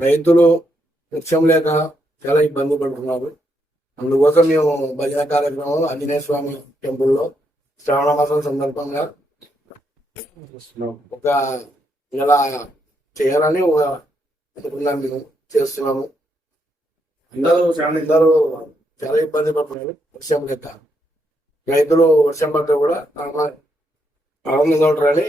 రైతులు వృక్షం లేక చాలా ఇబ్బంది పడుతున్నారు. అందుకోసం మేము భజన కార్యక్రమం ఆంజనేయ స్వామి టెంపుల్లో శ్రావణ మాసం సందర్భంగా ఒక ఇలా చేయాలని ఒక అనుకున్నాం మేము చేస్తున్నాము. అందరూ చాలా అందరూ చాలా ఇబ్బంది పడుతున్నారు వర్షం లేక. రైతులు వర్షం పడితే కూడా చాలా ఆనందంగా ఉంటారని